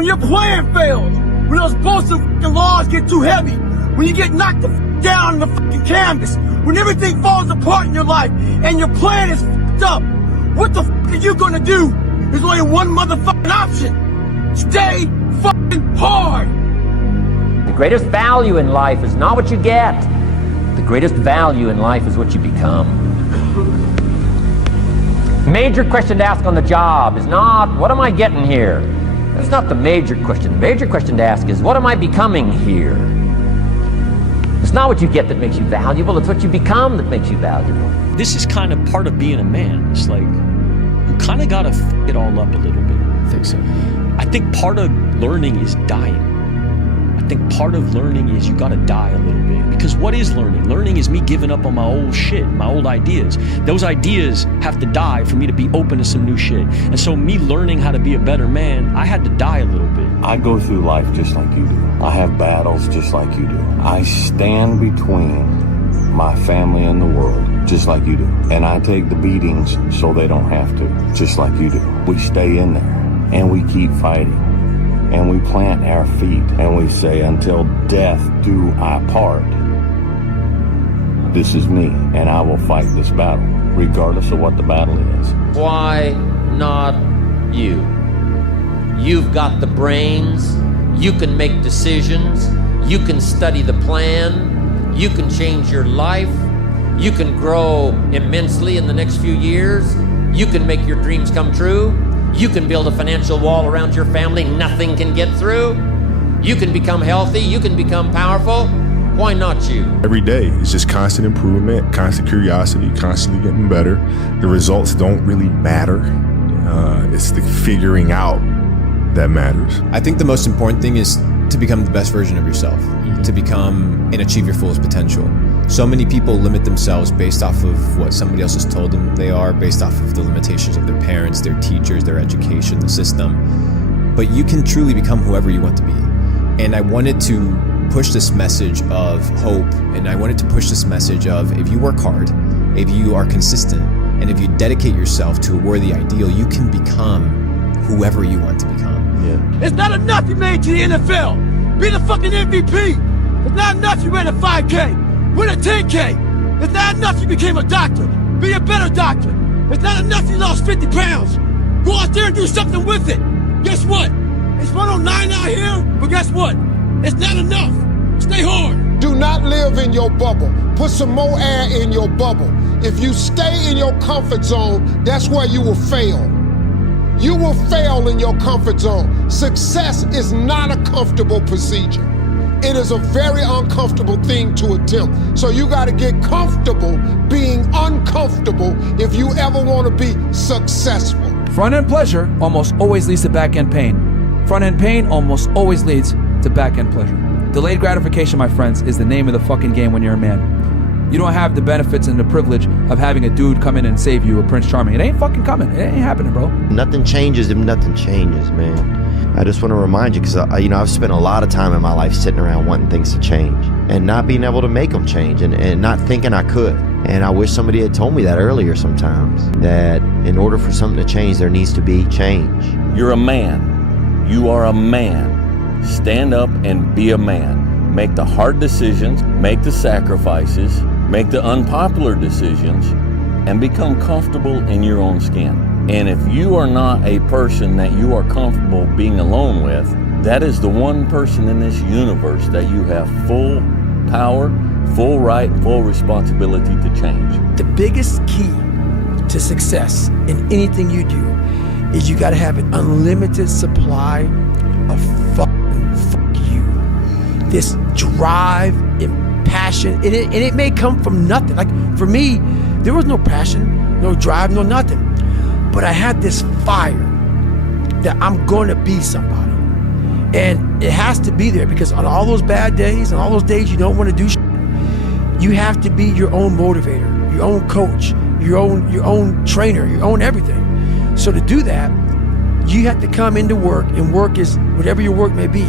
when your plan fails, when those bullshit fucking laws get too heavy, when you get knocked the down on the fucking canvas, when everything falls apart in your life and your plan is fucked up, what the fuck are you gonna do? There's only one motherfucking option. Stay fucking hard. The greatest value in life is not what you get. The greatest value in life is what you become. Major question to ask on the job is not, what am I getting here? That's not the major question. The major question to ask is, what am I becoming here? It's not what you get that makes you valuable, it's what you become that makes you valuable. This is kind of part of being a man. It's like, you kind of got to f it all up a little bit. I think so. I think part of learning is dying. I think part of learning is you got to die a little bit. Because what is learning? Learning is me giving up on my old shit, my old ideas. Those ideas have to die for me to be open to some new shit. And so me learning how to be a better man, I had to die a little bit. I go through life just like you do. I have battles just like you do. I stand between my family and the world just like you do. And I take the beatings so they don't have to, just like you do. We stay in there and we keep fighting. And we plant our feet and we say, until death do I part. This is me, and I will fight this battle, regardless of what the battle is. Why not you? You've got the brains, you can make decisions, you can study the plan, you can change your life, you can grow immensely in the next few years, you can make your dreams come true. You can build a financial wall around your family nothing can get through. You can become healthy, you can become powerful. Why not you? Every day is just constant improvement, constant curiosity, constantly getting better. The results don't really matter. It's the figuring out that matters. I think the most important thing is to become the best version of yourself, to become and achieve your fullest potential. So many people limit themselves based off of what somebody else has told them they are, based off of the limitations of their parents, their teachers, their education, the system. But you can truly become whoever you want to be. And I wanted to push this message of hope, and I wanted to push this message of, if you work hard, if you are consistent, and if you dedicate yourself to a worthy ideal, you can become whoever you want to become. Yeah. It's not enough you made to the NFL. Be the fucking MVP. It's not enough you ran a 5K. Win a 10K. It's not enough you became a doctor. Be a better doctor. It's not enough you lost 50 pounds. Go out there and do something with it. Guess what? It's 109 out here, but guess what? It's not enough. Stay hard. Do not live in your bubble. Put some more air in your bubble. If you stay in your comfort zone, that's where you will fail. You will fail in your comfort zone. Success is not a comfortable procedure. It is a very uncomfortable thing to attempt. So you got to get comfortable being uncomfortable if you ever want to be successful. Front-end pleasure almost always leads to back-end pain. Front-end pain almost always leads to back-end pleasure. Delayed gratification, my friends, is the name of the fucking game when you're a man. You don't have the benefits and the privilege of having a dude come in and save you, a Prince Charming. It ain't fucking coming. It ain't happening, bro. Nothing changes if nothing changes, man. I just want to remind you, because I've spent a lot of time in my life sitting around wanting things to change and not being able to make them change and not thinking I could. And I wish somebody had told me that earlier sometimes, that in order for something to change, there needs to be change. You're a man. You are a man. Stand up and be a man. Make the hard decisions, make the sacrifices, make the unpopular decisions, and become comfortable in your own skin. And if you are not a person that you are comfortable being alone with, that is the one person in this universe that you have full power, full right, full responsibility to change. The biggest key to success in anything you do is you got to have an unlimited supply of fuck you. This drive and passion, and it may come from nothing. Like for me, there was no passion, no drive, no nothing. But I had this fire that I'm going to be somebody. And it has to be there, because on all those bad days and all those days you don't want to do shit, you have to be your own motivator, your own coach, your own trainer, your own everything. So to do that, you have to come into work, and work is, whatever your work may be,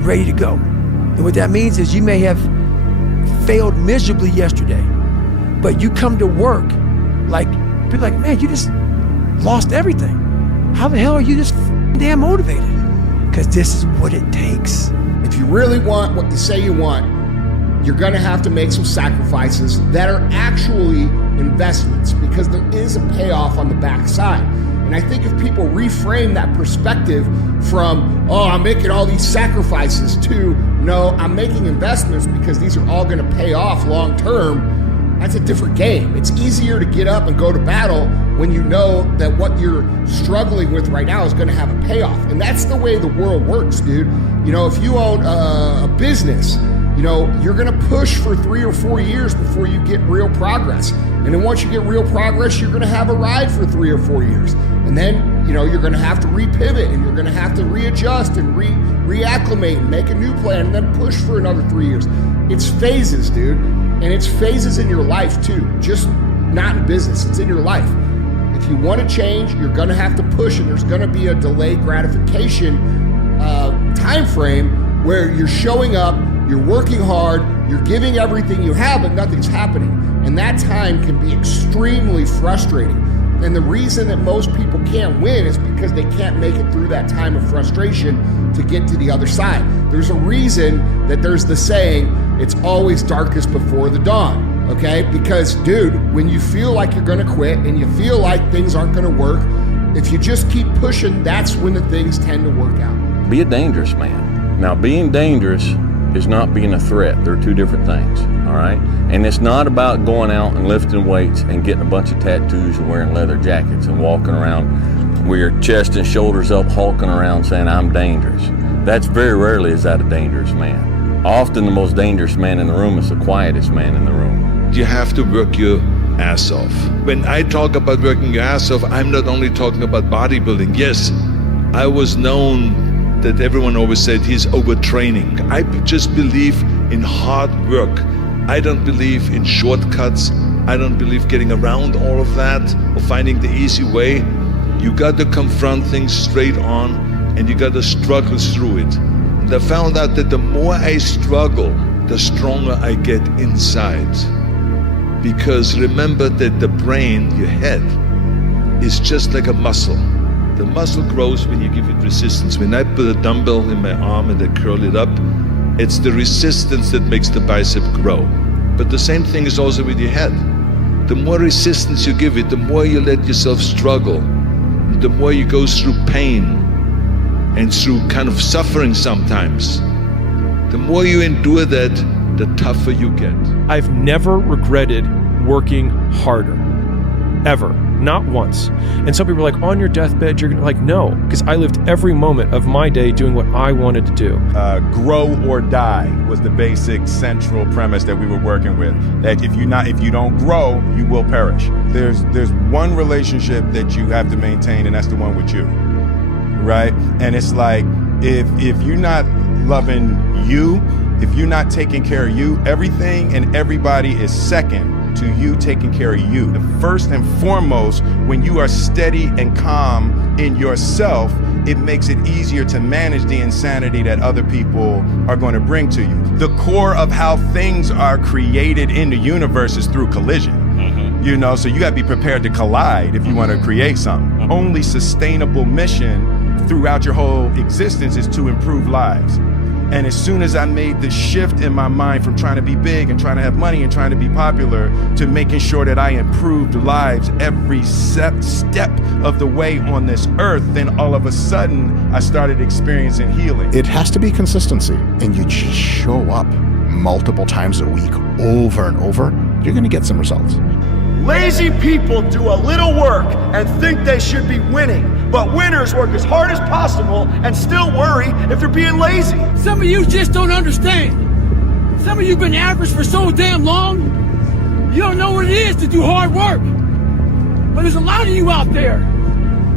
ready to go. And what that means is you may have failed miserably yesterday, but you come to work like, people like, man, you just lost everything. How the hell are you this damn motivated? because this is what it takes. If you really want what you say you want, you're going to have to make some sacrifices that are actually investments, because there is a payoff on the backside. And I think if people reframe that perspective from, oh, I'm making all these sacrifices, to, no, I'm making investments because these are all going to pay off long term, that's a different game. It's easier to get up and go to battle when you know that what you're struggling with right now is going to have a payoff. And that's the way the world works, dude. You know, if you own a business, you know, you're going to push for 3 or 4 years before you get real progress. And then once you get real progress, you're going to have a ride for 3 or 4 years. And then, you know, you're going to have to repivot, and you're going to have to readjust and reacclimate and make a new plan, and then push for another 3 years. It's phases, dude. And it's phases in your life too, just not in business, it's in your life. If you want to change, you're going to have to push, and there's going to be a delayed gratification time frame where you're showing up, you're working hard, you're giving everything you have, but nothing's happening. And that time can be extremely frustrating. And the reason that most people can't win is because they can't make it through that time of frustration to get to the other side. There's a reason that there's the saying, it's always darkest before the dawn, okay? Because, dude, when you feel like you're gonna quit and you feel like things aren't gonna work, if you just keep pushing, that's when the things tend to work out. Be a dangerous man. Now, being dangerous is not being a threat. They're two different things, all right? And it's not about going out and lifting weights and getting a bunch of tattoos and wearing leather jackets and walking around with your chest and shoulders up, hulking around saying, I'm dangerous. That's very rarely is that a dangerous man. Often the most dangerous man in the room is the quietest man in the room. You have to work your ass off. When I talk about working your ass off, I'm not only talking about bodybuilding. Yes, I was known that everyone always said he's overtraining. I just believe in hard work. I don't believe in shortcuts. I don't believe getting around all of that or finding the easy way. You got to confront things straight on, and you got to struggle through it. And I found out that the more I struggle, the stronger I get inside. Because remember that the brain, your head, is just like a muscle. The muscle grows when you give it resistance. When I put a dumbbell in my arm and I curl it up, it's the resistance that makes the bicep grow. But the same thing is also with your head. The more resistance you give it, the more you let yourself struggle, the more you go through pain and through kind of suffering sometimes. The more you endure that, the tougher you get. I've never regretted working harder, ever. Not once. And some people are like, on your deathbed, you're like, no, because I lived every moment of my day doing what I wanted to do. Grow or die was the basic central premise that we were working with. That if you don't grow, you will perish. There's one relationship that you have to maintain, and that's the one with you, right? And it's like, if you're not loving you, if you're not taking care of you, everything and everybody is second to you taking care of you. And first and foremost, when you are steady and calm in yourself, it makes it easier to manage the insanity that other people are going to bring to you. The core of how things are created in the universe is through collision. You know, so you got to be prepared to collide if you want to create something. Only sustainable mission throughout your whole existence is to improve lives. And as soon as I made the shift in my mind from trying to be big and trying to have money and trying to be popular to making sure that I improved lives every step of the way on this earth, then all of a sudden I started experiencing healing. It has to be consistency, and you just show up multiple times a week over and over, you're gonna get some results. Lazy people do a little work and think they should be winning, but winners work as hard as possible and still worry if they're being lazy. Some of you just don't understand. Some of you been average for so damn long, you don't know what it is to do hard work. But there's a lot of you out there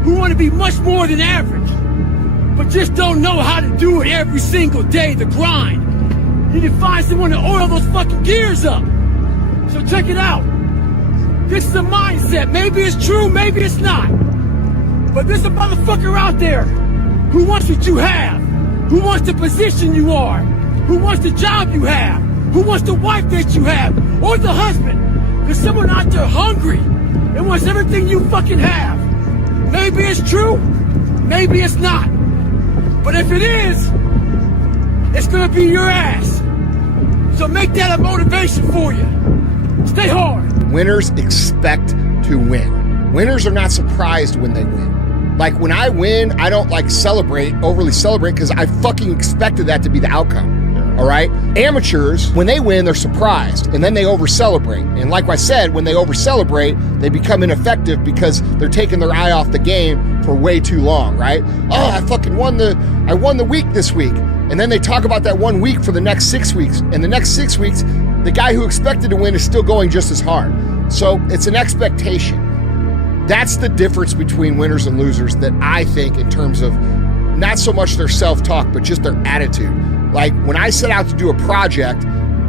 who want to be much more than average, but just don't know how to do it every single day, the grind. You need to find someone to oil those fucking gears up. So check it out. This is a mindset. Maybe it's true, maybe it's not. But there's a motherfucker out there who wants what you have, who wants the position you are, who wants the job you have, who wants the wife that you have, or the husband. There's someone out there hungry and wants everything you fucking have. Maybe it's true, maybe it's not. But if it is, it's gonna be your ass. So make that a motivation for you. Stay hard. Winners expect to win. Winners are not surprised when they win. Like when I win, I don't like overly celebrate, because I fucking expected that to be the outcome. All right? Amateurs, when they win, they're surprised, and then they over-celebrate. And like I said, when they over-celebrate, they become ineffective because they're taking their eye off the game for way too long, right? Oh, I fucking won the week this week. And then they talk about that 1 week for the next 6 weeks. And the next 6 weeks, the guy who expected to win is still going just as hard. So it's an expectation. That's the difference between winners and losers that I think, in terms of not so much their self-talk, but just their attitude. Like when I set out to do a project,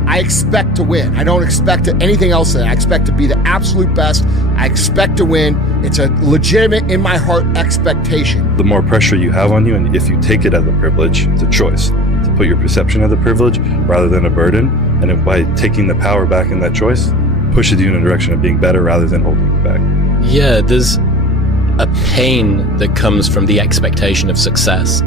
I expect to win. I don't expect anything else than that. I expect to be the absolute best. I expect to win. It's a legitimate, in my heart, expectation. The more pressure you have on you, and if you take it as a privilege, it's a choice to put your perception as a privilege rather than a burden. And by taking the power back in that choice, pushes you in a direction of being better rather than holding you back. Yeah, there's a pain that comes from the expectation of success,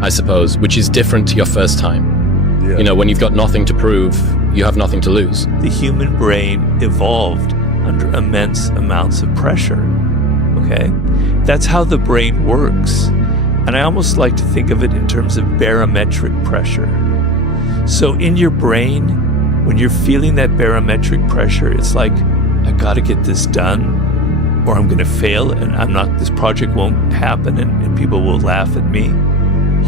I suppose, which is different to your first time. Yeah. You know, when you've got nothing to prove, you have nothing to lose. The human brain evolved under immense amounts of pressure, okay? That's how the brain works. And I almost like to think of it in terms of barometric pressure. So in your brain, when you're feeling that barometric pressure, it's like, I gotta get this done, or I'm gonna fail, and this project won't happen, and people will laugh at me.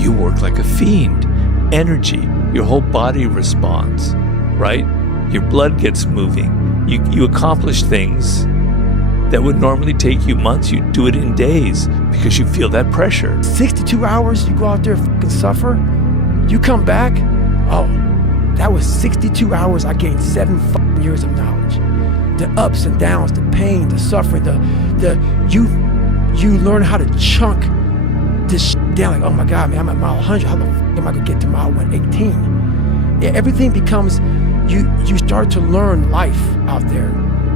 You work like a fiend. Energy, your whole body responds, right? Your blood gets moving. You accomplish things that would normally take you months. You do it in days because you feel that pressure. 62 hours, you go out there and fucking suffer. You come back, oh, that was 62 hours. I gained 7 fucking years of knowledge. The ups and downs, the pain, the suffering, you learn how to chunk this shit down. Like, oh my God, man, I'm at mile 100. How the fuck am I gonna get to mile 118? Yeah, everything becomes, you start to learn life out there,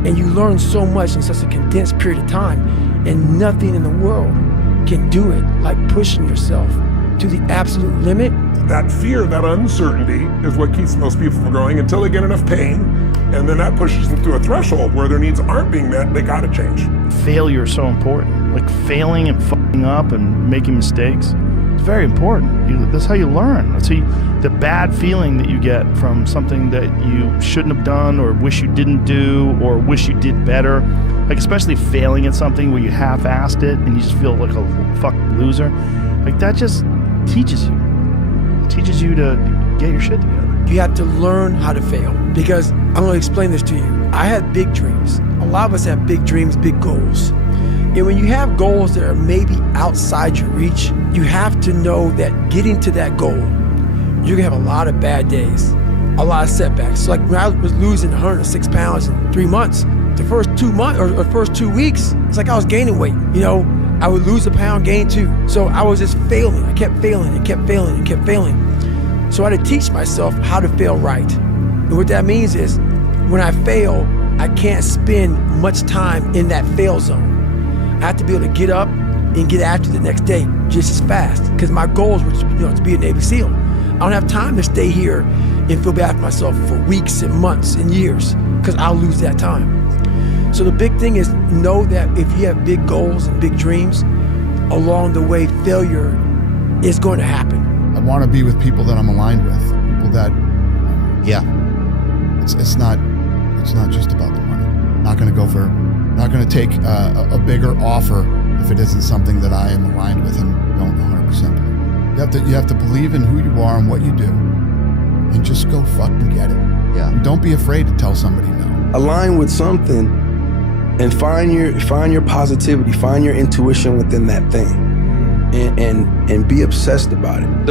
and you learn so much in such a condensed period of time, and nothing in the world can do it like pushing yourself to the absolute limit. That fear, that uncertainty is what keeps most people from growing until they get enough pain, and then that pushes them to a threshold where their needs aren't being met. They gotta change. Failure is so important. Like failing and fucking up and making mistakes, it's very important. That's how you learn. That's how the bad feeling that you get from something that you shouldn't have done, or wish you didn't do, or wish you did better. Like especially failing at something where you half-assed it and you just feel like a fucking loser. Like that just teaches you. It teaches you to get your shit together. You have to learn how to fail, because I'm going to explain this to you. I had big dreams. A lot of us have big dreams, big goals. And when you have goals that are maybe outside your reach, you have to know that getting to that goal, you're going to have a lot of bad days, a lot of setbacks. So like when I was losing 106 pounds in 3 months, the first 2 months or first 2 weeks, it's like I was gaining weight. You know, I would lose a pound, gain 2. So I was just failing. I kept failing and kept failing and kept failing. So I had to teach myself how to fail right. And what that means is when I fail, I can't spend much time in that fail zone. I have to be able to get up and get after the next day just as fast, because my goals were to be a Navy SEAL. I don't have time to stay here and feel bad for myself for weeks and months and years, because I'll lose that time. So the big thing is know that if you have big goals and big dreams, along the way failure is going to happen. I want to be with people that I'm aligned with, people that, it's not just about the money. Not going to take a bigger offer if it isn't something that I am aligned with and don't 100% believe. You have to believe in who you are and what you do, and just go fucking get it. Yeah. And don't be afraid to tell somebody no. Align with something and find your positivity, find your intuition within that thing, and be obsessed about it.